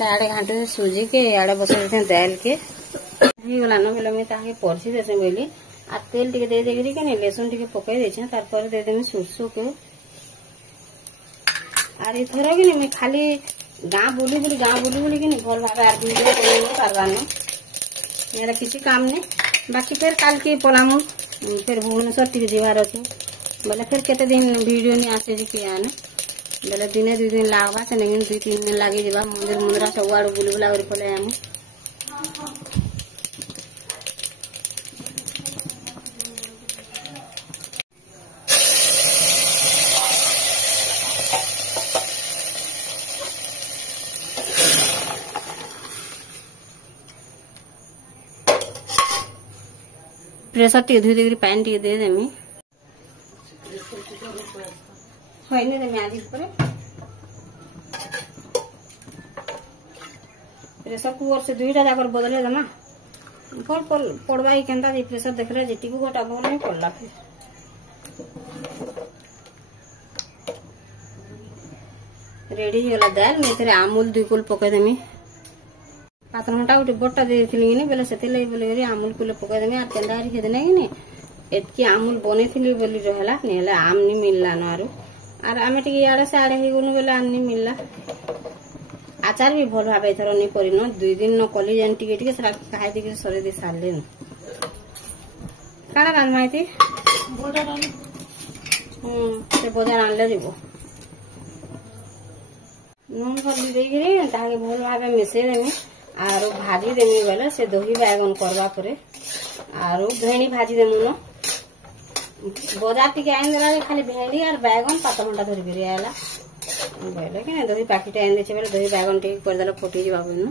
से आड़े घाटे सूजी के आड़े बसा देते दाल के गला न बोले मुझे ताके परसी देसे बोली आ तेल टिके दे देकरी के लहसुन टिके पकई देछे तार पर दे देमी सरसों के आर इथर कि मैं खाली गाँ बुली कि भल भाव आर पारबार न मेरा किसी काम नहीं बाकी फिर काल के पलामु फिर भुवनेश्वर टिके जीवार अच्छे बोले फिर केते दिन वीडियो नहीं आसे कि आने बोले दिने 2 दिन लागबा से नहीं 2-3 दिन लगे जावा मंदिर मुंदरा सब आड़ बुली बुला कर पले आमु प्रेसर टी धुई देकरी पानी टी दे देमी होइने देमी आदि पर प्रेसर कुकर से 2टा जाकर बदले देमा भल पड़वा ही केंता जे प्रेसर देखले जे टिकु गोटा भल नहीं पड़ला फिर रेडी होला दाल में तेरे अमूल 2 कुल पके देमी पात्र घंटा गोटे बट्टा देथिली कि बोले से बोले अमूल कुल पकई देमी आर केंदा खेदने कि एतकी अमूल बनेथिली बोली रहला नेले आम नहीं मिलला न आर आमे टिके आड़े से आड़े ही गनु बोले आम नहीं मिलला आचार भी भल भाव एथर नहीं परिन 2 दिन न कली जान टिके टिके सरा खाई दे सरे दे सारले न काना रान माइती से बाजार आनले जीवो नून हल्दी देकरी ताके भल भाव मिसई देमी आरो भाजी देमी बोले से दही बैगन करवा परे आरो भेणी भाजी देमु न बाजार टिके आइन देला खाली भेणी और बैगन 5 घंटा धरि बिरि आला बोले कि दही पैकेट आइन देछे बोले दही बैगन टिके कर देला फुटी जीवा बनु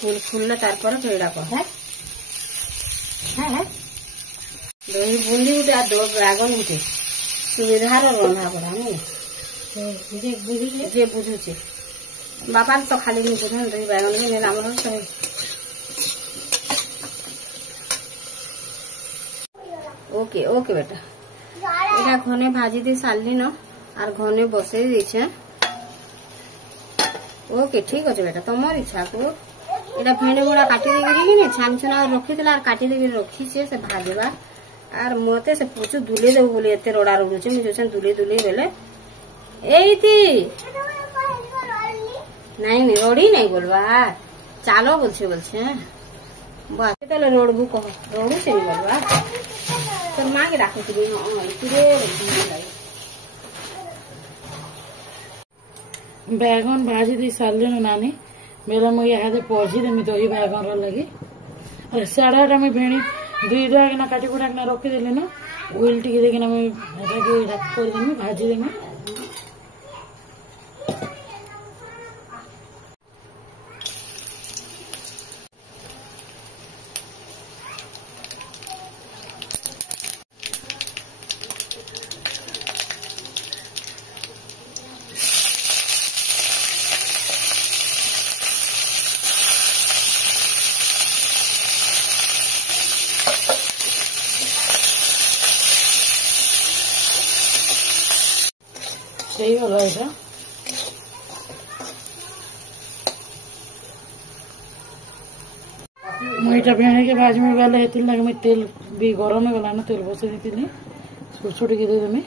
फूल फूलले तार पर भेड़ा को है दही बूंदी उठे आ दो बैगन उठे सुविधार रंधा पड़ा नहीं जे बुझुचे बापा तो खाली नहीं बुझे दही बैगन भी नहीं आम सही ओके ओके बेटा एटा घने भाजी दी सारली न आर घने बसई दीछे ओके ठीक अच्छे बेटा तुमर इच्छा को एटा भेंडी गुड़ा काटी देकरी कि छान छुना रखी आर काटी देकरी रखी से भाजवा आर मते से पूछू दुले देव बोले एते रोड़ा रोडुचे मुझे जोछन दुले बेले एइती नहीं रोड़ी नहीं बोलवा चालो बोलछे बस तो रोडबू कह रोडू से नहीं बोलवा तो माँ के राखो बैगन भाजी दी सारे नानी मेरा मुझे यहाँ पहुंची देमी दही बैगन लगी और साढ़ा मुझे भेणी 2 काटी कुटा रखीदेली ना ओइल टी देना मुझे भाजी देमी सही होला एटा मुझे भेणे के भाजी में गले हेती लगे मैं तेल भी गरम गला ना तेल बसई देती छोट टिके दे देमी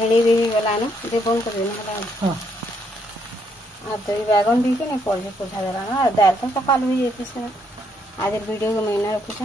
भेड़ी भी गला ना दे फोन कर देना। हाँ আর দই বাগন দিয়ে পড়ে পোছা দেলাম আর ডাল তো সকাল হয়ে যেতেছে। আজের ভিডিও মহিনা রখুছ।